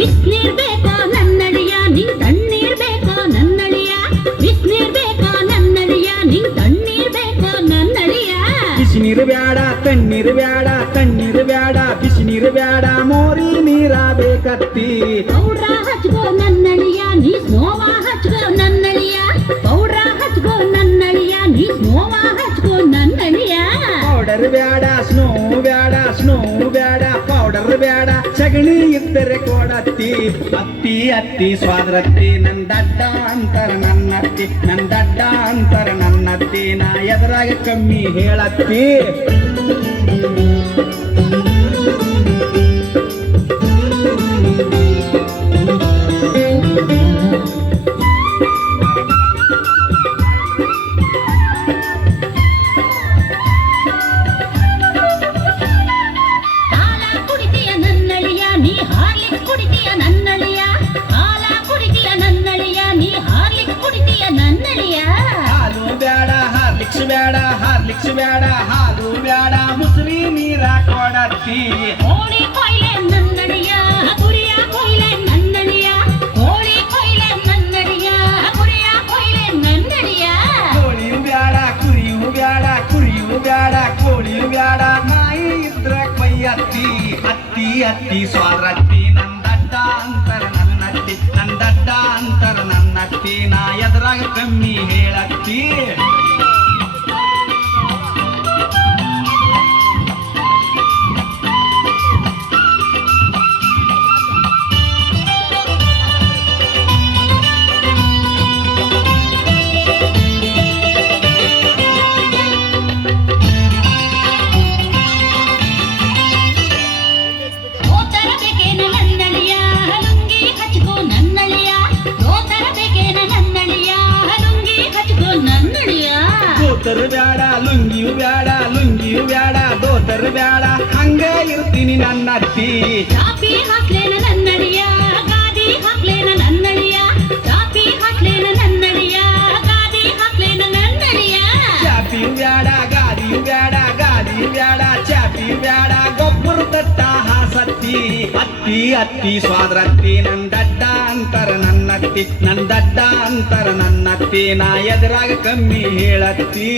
ಬಿಸ್ನೀರ್ ಬೇಕೋ ನನ್ನಳಿಯ ನಿಂಗ್ ತಣ್ಣೀರ್ ಬೇಕೋ ನನ್ನಳಿಯ ಬಿಸ್ನೀರ್ ಬೇಕೋ ನನ್ನಳಿಯ ನಿಂಗ್ ತಣ್ಣೀರ್ ಬೇಕೋ ನನ್ನಳಿಯ ಬಿಸಿ ನೀರು ಬ್ಯಾಡ ತಣ್ಣೀರು ಬ್ಯಾಡ ತಣ್ಣೀರು ಬ್ಯಾಡ ಬಿಸಿ ನೀರು ಬ್ಯಾಡ ಮೋರಿ ನೀರ ಬೇಕತ್ತಿ ಪೌಡ್ರ ಹಚ್ಕೋ ನನ್ನಳಿಯ ನೀ ಸ್ನೋವ ಹಚ್ಕೋ ನನ್ನಳಿಯ ಪೌಡ್ರ ಹಚ್ಕೋ ನನ್ನಳಿಯ ನೀ ಸ್ನೋವ ಹಚ್ಕೋ ನನ್ನಳಿಯ ಪೌಡರ್ ಬ್ಯಾಡ ಸ್ನೋ ಬ್ಯಾಡ ಪೌಡರ್ ಬ್ಯಾಡ ಸಗಣಿ ಇದ್ದರೆ ಕೊಡತ್ತಿ ಅತ್ತಿ ಅತ್ತಿ ಸ್ವಾದ್ರತ್ತಿ ನಂದಡ್ಡ ಅಂತರ ನನ್ನತ್ತಿ ನಂದಡ್ಡ ಅಂತರ ನನ್ನತ್ತಿ ನಾ ಎದುರಾಗ ಕಮ್ಮಿ ಹೇಳತ್ತಿ ಹಾರ್ಲಿಕ್ಸ್ ಬೇಡ ಹಾಲು ಬೇಡ ಮುಸುರಿ ನೀರ ಕೊಡತ್ತಿ ಕೋಳಿ ಕೊಯ್ಲೆ ನನ್ನಳಿಯ ಕುರಿಯ ಕೊಯ್ಲೆ ನನ್ನಳಿಯ ಕೋಳಿ ಕೊಯ್ಲೆ ನನ್ನಳಿಯ ಕುರಿಯ ಕೊಯ್ಲೆ ನನ್ನಳಿಯ ಕೋಳಿಯು ಬೇಡ ಕುರಿಯು ಬೇಡ ಕೋಳಿಯು ಬೇಡ ನಾಯಿ ಇದ್ರ ಕೊಯ್ಯತ್ತಿ ಅತ್ತಿ ಅತ್ತಿ ಸ್ವಾದ್ರತ್ತಿ ನಂದಡ್ಡ ಅಂತರ ನನ್ನತ್ತಿ ನಂದಡ್ಡ ಅಂತರ ನನ್ನತ್ತಿ ನಾ ಎದುರಾಗ ಕಮ್ಮಿ ಹೇಳತ್ತಿ ಲುಂಗಿಯು ಬ್ಯಾಡ ದೋತರ್ ಬ್ಯಾಡ ಹಂಗ ಇರ್ತೀನಿ ನನ್ನತ್ತಿ ಚಾಪಿ ಹಾಕ್ಲೇನ ನನ್ನಳಿಯ ಗಾದಿ ಹಾಕ್ಲೇನ ನನ್ನಳಿಯ ಚಾಪಿ ಹಾಕ್ಲೇನ ನನ್ನಳಿಯ ಗಾದಿ ಹಾಕ್ಲೇನ ನನ್ನಳಿಯ ಚಾಪಿಯು ಬ್ಯಾಡ ಗಾದಿಯು ಬ್ಯಾಡ ಚಾಪಿಯು ಬ್ಯಾಡ ಗೊಬ್ಬರ ತಟ್ಟ ಹಾಸತ್ತಿ ಅತ್ತಿ ಅತ್ತಿ ಸ್ವಾದ್ರತ್ತಿ ನಂದಡ್ಡ ಅಂತರ ನನ್ನತ್ತಿ ನಂದಡ್ಡ ಅಂತರ ನನ್ನತ್ತಿ ನಾ ಎದುರಾಗ ಕಮ್ಮಿ ಹೇಳತ್ತಿ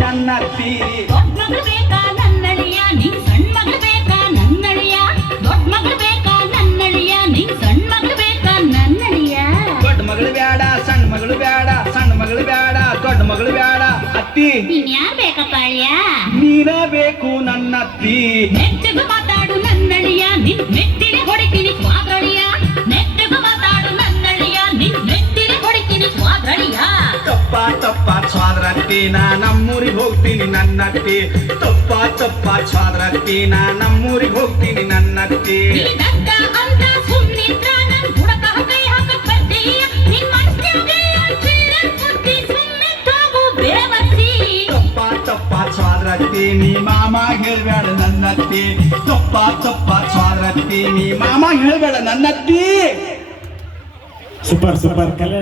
ನನ್ನತ್ತಿ ದೊಡ್ಡ ಮಗಳು ಬೇಕಾ ನನ್ನಳಿಯ ನಿಂಗ್ ಸಣ್ಣ ಮಗಳು ಬೇಕಾ ನನ್ನಳಿಯ ದೊಡ್ಡ ಮಗಳು ಬೇಕಾ ನನ್ನಳಿಯ ನಿಂಗ್ ಸಣ್ಣ ಮಗಳು ಬೇಕಾ ನನ್ನಳಿಯ ದೊಡ್ಡ ಮಗಳು ಬ್ಯಾಡ ಸಣ್ಣ ಮಗಳು ಬ್ಯಾಡ ದೊಡ್ಡ ಮಗಳು ಬ್ಯಾಡ ಅತ್ತಿ ಇನ್ಯಾರ್ ಬೇಕಪ್ಪ ಅಳಿಯ ನೀನ ಬೇಕು ನನ್ನತ್ತಿ ನೆಟ್ಟಗೂ ಮಾತಾಡು ನನ್ನಳಿಯ ನಿನ್ ಮೆಟ್ಟಿಲೆ ಹೊಡಿತೀನಿ ಸ್ವಾದ್ರಳಿಯ ನೆಟ್ಟಗೂ ಮಾತಾಡು ನನ್ನಳಿಯ ನಿನ್ ಮೆಟ್ಟಿಲೆ ಹೊಡಿತೀನಿ ಸ್ವಾದ್ರಳಿಯ ತಪ್ಪ ಸ್ವಾದ್ರತ್ತಿ ನಾ ನಮ್ಮೂರಿಗೆ ಹೋಗ್ತೀನಿ ನನ್ನತ್ತಿ ತಪ್ಪ ಸ್ವಾದ್ರತ್ತಿ ನಾ ನಮ್ಮೂರಿಗೆ ಹೋಗ್ತೀನಿ ನನ್ನತ್ತಿ ಅಂತ ಸುಮ್ನಿದ್ರ ನನ್ ಬುಡಕ ಕೈ ಹಾಕಕ್ ಬರ್ತೀಯ ನಿನ್ ಮನಸ್ಸಿಗೆ ಅಂಚಿರ ಸುಮ್ಮನೆ ಹೋಗು ಬೇವರ್ಸಿ ತಪ್ಪ ಸ್ವಾದ್ರತ್ತಿ ನೀ ಮಾಮ ಹೇಳ್ಬೇಡ ನನ್ನತ್ತಿ ತಪ್ಪ ಸ್ವಾದ್ರತ್ತಿ ನೀ ಮಾಮ ಹೇಳ್ಬೇಡ ನನ್ನತ್ತಿ ಸೂಪರ್ ಕಲೆ